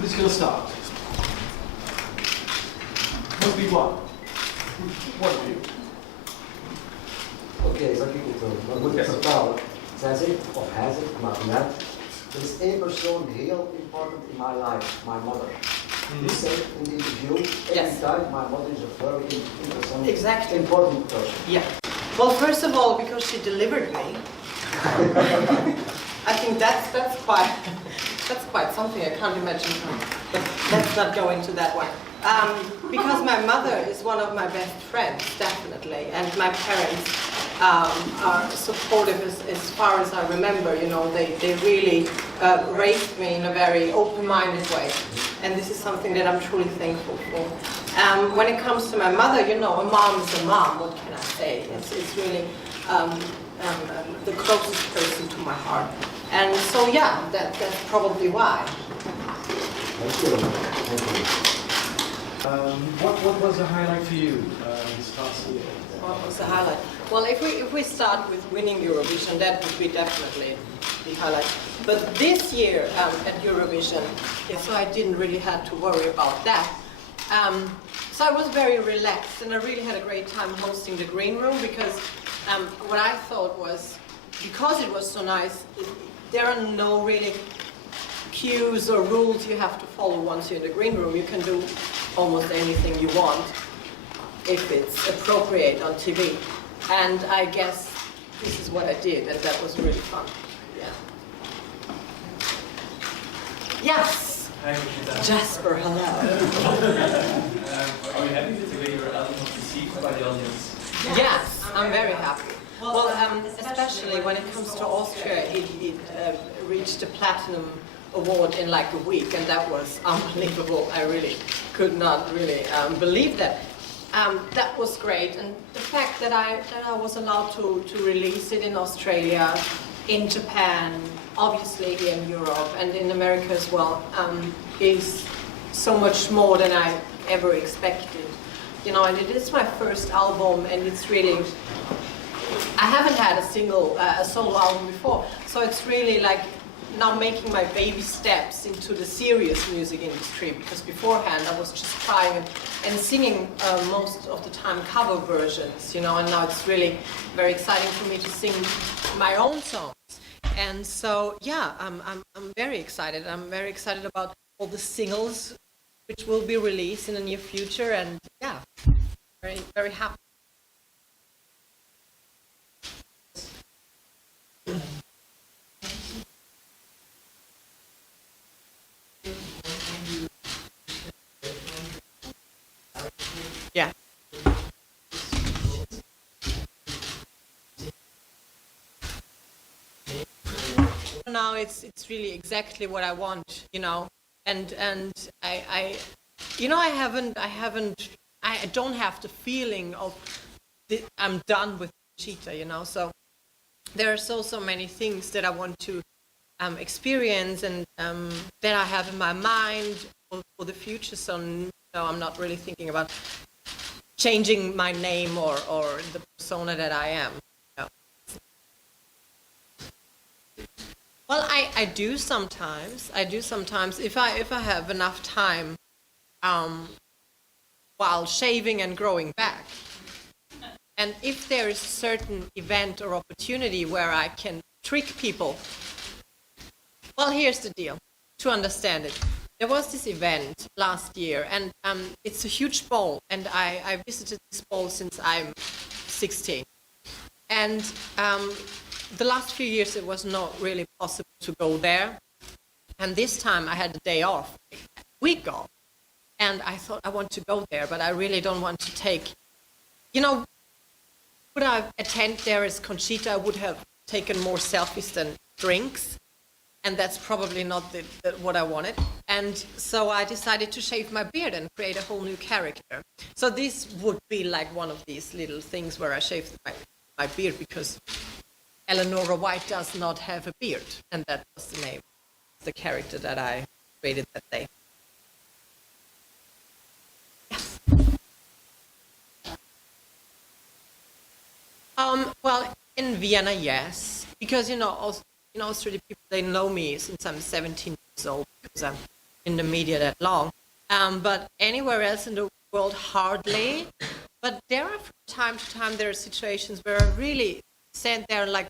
Who's going to start? Must be one. One of you. Oké, zal ik het doen? Dan moet ik vertalen. Zij zegt, of hij zegt, maakt niet uit. Er is één persoon heel important in my life, my mother. You said in the interview, every time my mother is a very interesting, important person. Yeah. Well, first of all, because she delivered me. I think that's quite something. I can't imagine. But let's not go into that one. Because my mother is one of my best friends, definitely, and my parents are supportive as far as I remember. You know, they really raised me in a very open-minded way, and this is something that I'm truly thankful for. When it comes to my mother, you know, a mom is a mom. What can I say? It's really the closest person to my heart, and so yeah, that's probably why. Thank you. Thank you. What was the highlight for you this past year? What was the highlight? Well, if we start with winning Eurovision, that would be definitely the highlight. But this year at Eurovision, so I didn't really have to worry about that. So I was very relaxed, and I really had a great time hosting the green room because what I thought was, because it was so nice, there are no really cues or rules you have to follow once you're in the green room. You can do almost anything you want if it's appropriate on TV. And I guess this is what I did, and that was really fun. Yeah. Yes. Hi, Conchita. Jasper, hello. Are you happy with the way your album was received by the audience? Yes, I'm very happy. Well, especially when it comes to Austria, it reached the platinum award in like a week, and that was unbelievable. I really could not really believe that. That was great, and the fact that I was allowed to release it in Australia, in Japan, obviously here in Europe, and in America as well, is so much more than I ever expected. You know, and it is my first album, and it's really, I haven't had a solo album before, so it's really like now making my baby steps into the serious music industry, because beforehand I was just trying and singing most of the time cover versions, you know, and now it's really very exciting for me to sing my own songs. And so, yeah, I'm very excited. I'm very excited about all the singles which will be released in the near future, and yeah, very, very happy. Yeah. Now it's really exactly what I want, you know, and I you know, I don't have the feeling of I'm done with Conchita, you know. So there are so many things that I want to experience and that I have in my mind for the future. So no, I'm not really thinking about changing my name or the persona that I am. No. Well, I do sometimes. If I have enough time while shaving and growing back. And if there is a certain event or opportunity where I can trick people, well, here's the deal, to understand it. There was this event last year, and it's a huge ball, and I visited this ball since I'm 16. And the last few years it was not really possible to go there. And this time I had a day off, a week off. And I thought I want to go there, but I really don't want to take, you know, would I attend there as Conchita, I would have taken more selfies than drinks. And that's probably not what I wanted. And so I decided to shave my beard and create a whole new character. So this would be like one of these little things where I shaved my beard, because Eleonora White does not have a beard. And that was the name of the character that I created that day. Yes. Well, in Vienna, yes. Because, you know, in Austria, people, they know me since I'm 17 years old, because in the media that long. But anywhere else in the world, hardly. But there are, from time to time, there are situations where I really stand there like,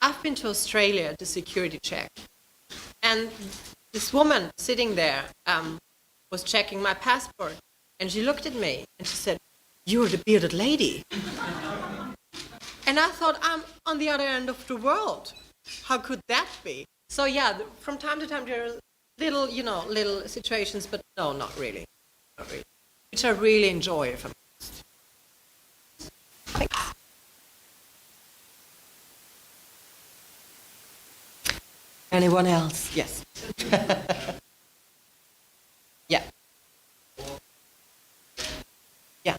I've been to Australia to security check. And this woman sitting there was checking my passport. And she looked at me and she said, "You're the bearded lady." And I thought, I'm on the other end of the world. How could that be? So yeah, from time to time there are little situations, but no, not really. Not really. Which I really enjoy, if I'm honest. Thanks. Anyone else? Yes. Yeah. Yeah.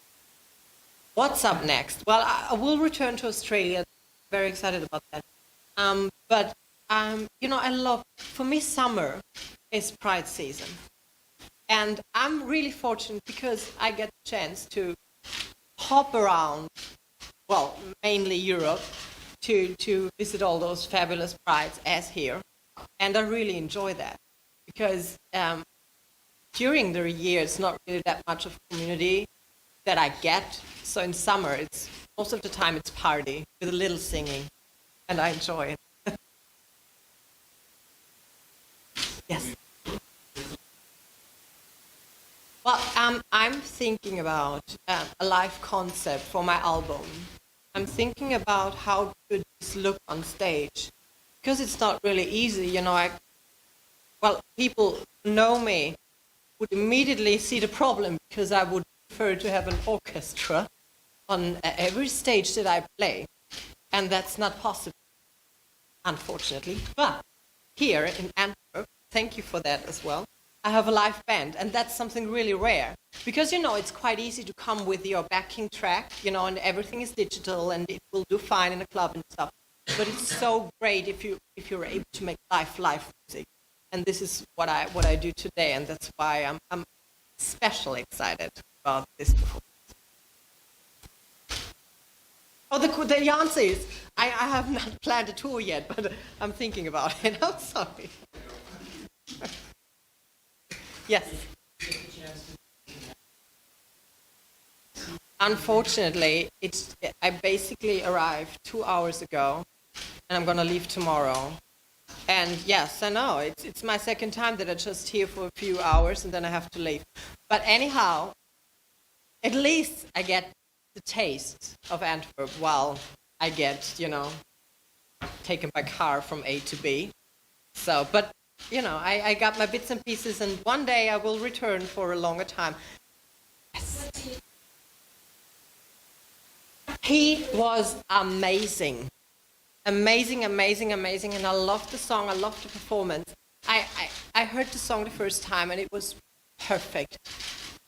What's up next? Well, I will return to Australia. Very excited about that. But I love, for me, summer is Pride season. And I'm really fortunate because I get the chance to hop around, well, mainly Europe, to visit all those fabulous prides as here. And I really enjoy that because during the year, it's not really that much of community that I get. So in summer, most of the time it's party with a little singing, and I enjoy it. Yes. Well, I'm thinking about a live concept for my album. I'm thinking about how could this look on stage, because it's not really easy. People who know me would immediately see the problem because I would prefer to have an orchestra on every stage that I play, and that's not possible, unfortunately. But here in Antwerp, thank you for that as well, I have a live band, and that's something really rare. Because, it's quite easy to come with your backing track, and everything is digital, and it will do fine in a club and stuff. But it's so great if you're able to make live music. And this is what I do today, and that's why I'm especially excited about this performance. Oh, the answer is, I have not planned a tour yet, but I'm thinking about it. I'm sorry. Yes. Unfortunately, I basically arrived 2 hours ago, and I'm gonna leave tomorrow. And yes, I know, it's my second time that I'm just here for a few hours, and then I have to leave. But anyhow, at least I get the taste of Antwerp while I get, taken by car from A to B. So, but I got my bits and pieces, and one day I will return for a longer time. Yes. He was amazing. Amazing, and I loved the song, I loved the performance. I heard the song the first time, and it was perfect.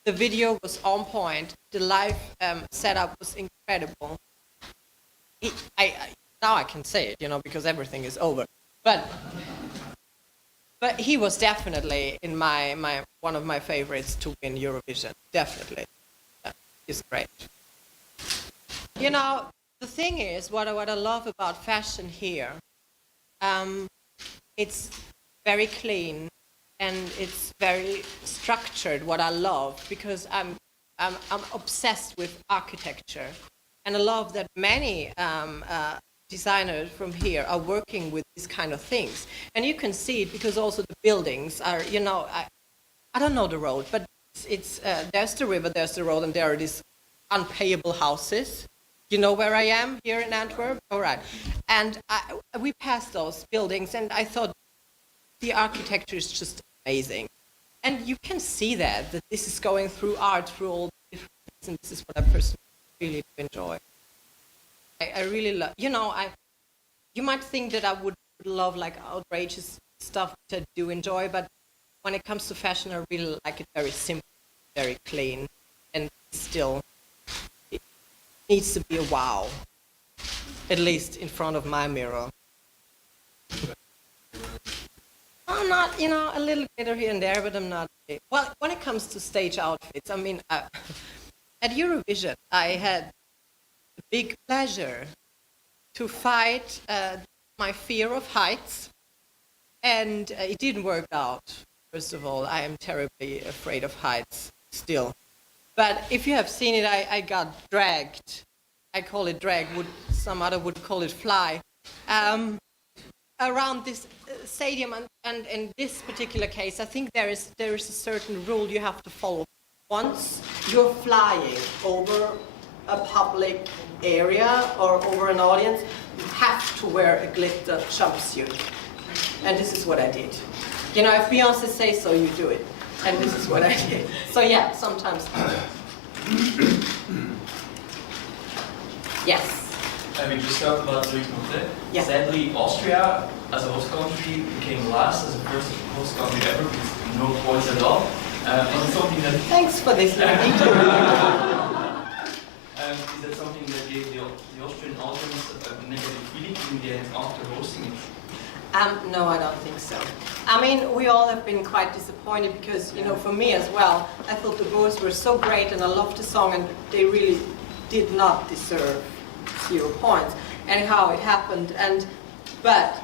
The video was on point. The live setup was incredible. Now I can say it, because everything is over. But he was definitely in my one of my favorites to win Eurovision. Definitely, he's great. The thing is, what I love about fashion here, it's very clean and it's very structured. What I love, because I'm obsessed with architecture, and I love that many designers from here are working with these kind of things. And you can see it because also the buildings are, I don't know the road, but it's there's the river, there's the road, and there are these unpayable houses. You know where I am here in Antwerp? All right. And we passed those buildings, and I thought the architecture is just amazing. And you can see that this is going through art, through all the different things, and this is what I personally really enjoy. I really love, you might think that I would love like outrageous stuff to do enjoy, but when it comes to fashion, I really like it very simple, very clean, and still it needs to be a wow, at least in front of my mirror. I'm not, a little glitter here and there, but I'm not. Well, when it comes to stage outfits, I mean, at Eurovision, I had the big pleasure to fight my fear of heights, and it didn't work out. First of all, I am terribly afraid of heights still. But if you have seen it, I got dragged. I call it drag, some other would call it fly, around this stadium. And in this particular case, I think there is a certain rule you have to follow. Once you're flying over a public area or over an audience, you have to wear a glitter jumpsuit. And this is what I did. You know, if Beyonce says so, you do it. And this is what I did. So yeah, sometimes. Yes. We just talked about Louis Conte. Yeah. Sadly, Austria, as a host country, became last as the first host country ever with no points at all. And it's something that Thanks for this. is that something that gave the Austrian audience a negative feeling in the end after hosting it? No, I don't think so. I mean, we all have been quite disappointed because, you know, for me as well, I thought the boys were so great and I loved the song and they really did not deserve 0 points. Anyhow, it happened. But,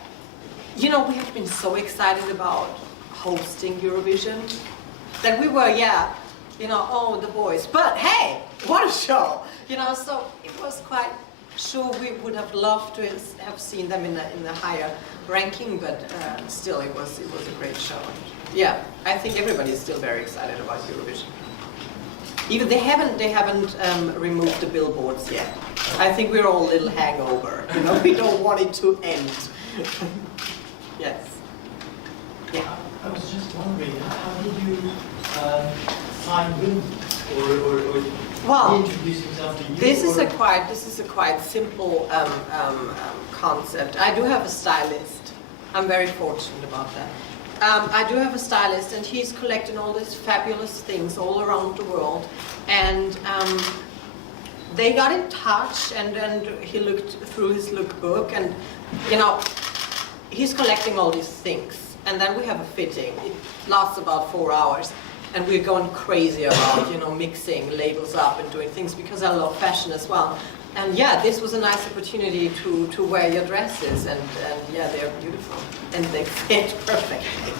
you know, we have been so excited about hosting Eurovision that we were, yeah, you know, oh, the boys. But hey, what a show! You know, so it was quite. Sure, we would have loved to have seen them in the higher ranking, but still, it was a great show. Yeah, I think everybody is still very excited about Eurovision. Even they haven't removed the billboards yet. I think we're all a little hangover. You know, we don't want it to end. Yes. Yeah. I was just wondering, how did you find him or Well, introduce himself to you? this is a quite simple concept. I do have a stylist. I'm very fortunate about that. I do have a stylist, and he's collecting all these fabulous things all around the world. And they got in touch, and he looked through his lookbook, and you know, he's collecting all these things. And then we have a fitting. It lasts about 4 hours. And we're going crazy about, you know, mixing labels up and doing things because I love fashion as well. And yeah, this was a nice opportunity to wear your dresses, and yeah, they're beautiful and they fit perfectly.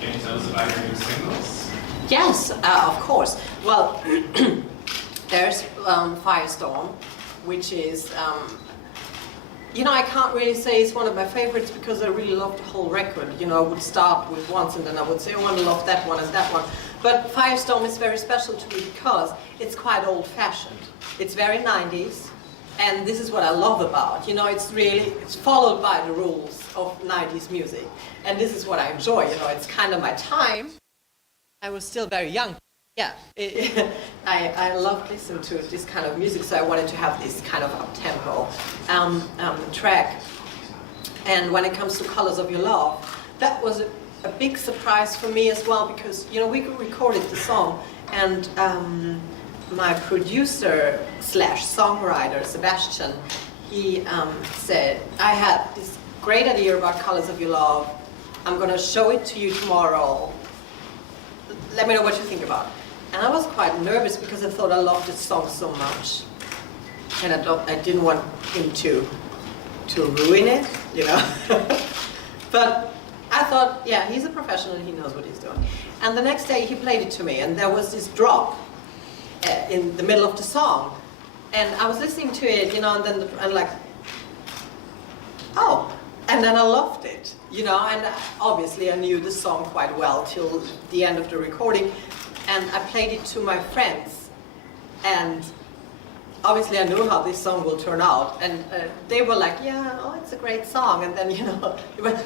Can you tell us about your new singles? Yes, of course. Well, there's Firestorm, which is, you know, I can't really say it's one of my favorites because I really love the whole record. You know, I would start with once and then I would say, oh, I love that one and that one. But Firestorm is very special to me because it's quite old-fashioned. It's very 90s, and this is what I love about. You know, it's followed by the rules of 90s music. And this is what I enjoy, you know, it's kind of my time. I was still very young. Yeah, I love listening to this kind of music, so I wanted to have this kind of up-tempo track. And when it comes to Colors of Your Love, that was a big surprise for me as well, because, you know, we recorded the song, and my producer / songwriter, Sebastian, he said, I had this great idea about Colors of Your Love. I'm going to show it to you tomorrow. Let me know what you think about it. And I was quite nervous because I thought I loved this song so much, and I didn't want him to ruin it, you know. But I thought, yeah, he's a professional, he knows what he's doing. And the next day he played it to me, and there was this drop in the middle of the song, and I was listening to it, you know, and then I'm like, oh. And then I loved it, you know, and obviously I knew the song quite well till the end of the recording, and I played it to my friends, and obviously I knew how this song will turn out, and they were like, yeah, oh, it's a great song, and then, you know, they went,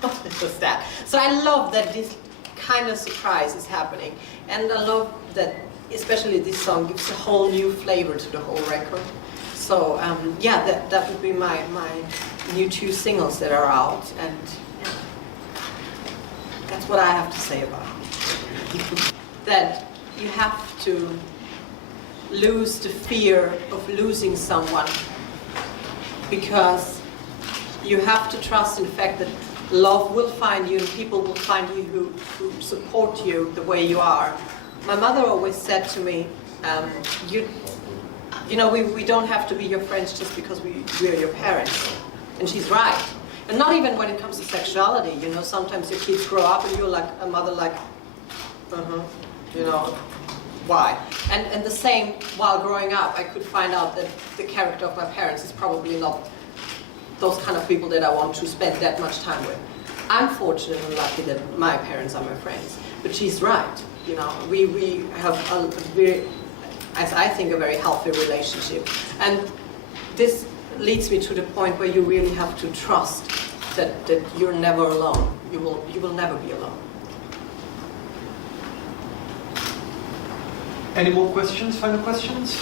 what was that? So I love that this kind of surprise is happening, and I love that especially this song gives a whole new flavor to the whole record. So yeah, that would be my new 2 singles that are out, and yeah, that's what I have to say about it. That you have to lose the fear of losing someone, because you have to trust in the fact that love will find you and people will find you who support you the way you are. My mother always said to me, you know, we don't have to be your friends just because we are your parents. And she's right. And not even when it comes to sexuality, you know, sometimes your kids grow up and you're like a mother like, you know, why? And the same, while growing up, I could find out that the character of my parents is probably not those kind of people that I want to spend that much time with. I'm fortunate and lucky that my parents are my friends. But she's right, you know, we have a very, as I think, a very healthy relationship. And this leads me to the point where you really have to trust that you're never alone. You will never be alone. Any more questions, final questions?